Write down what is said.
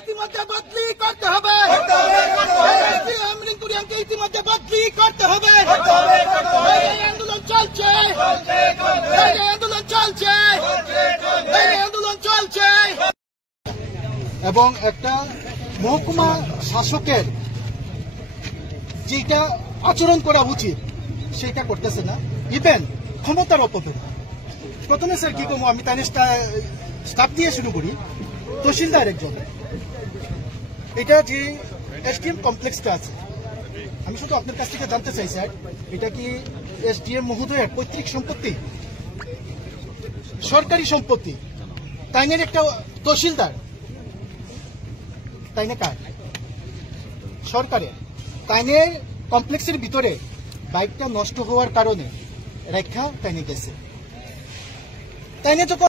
ইতিমধ্যে বদলি করতে হবে, ইতিমধ্যে বদলি করতে হবে। আন্দোলন চলছে, আন্দোলন চলছে, আন্দোলন চলছে। এবং একটা মহকুমা শাসকের যেটা আচরণ করা উচিত সেটা করতেছে না, ইভেন ক্ষমতার অপব্যবহার। প্রথমে স্যার কি করবো, আমি তাই স্টাফ দিয়ে শুরু করি। তহসিলদার একজন, এটা যে এসডিএম কমপ্লেক্সটা আছে, আমি শুধু আপনার কাছ থেকে জানতে চাই স্যার, এটা কি এসডিএম মহোদয়ের পৈতৃক সম্পত্তি, সরকারি সম্পত্তি? তাইনের একটা তহসিলদার, তাইনে কার? সরকারের। তাইনের কমপ্লেক্সের ভিতরে বাইকটা নষ্ট হওয়ার কারণে রেখা তাইনে গেছে। তাইনে যখন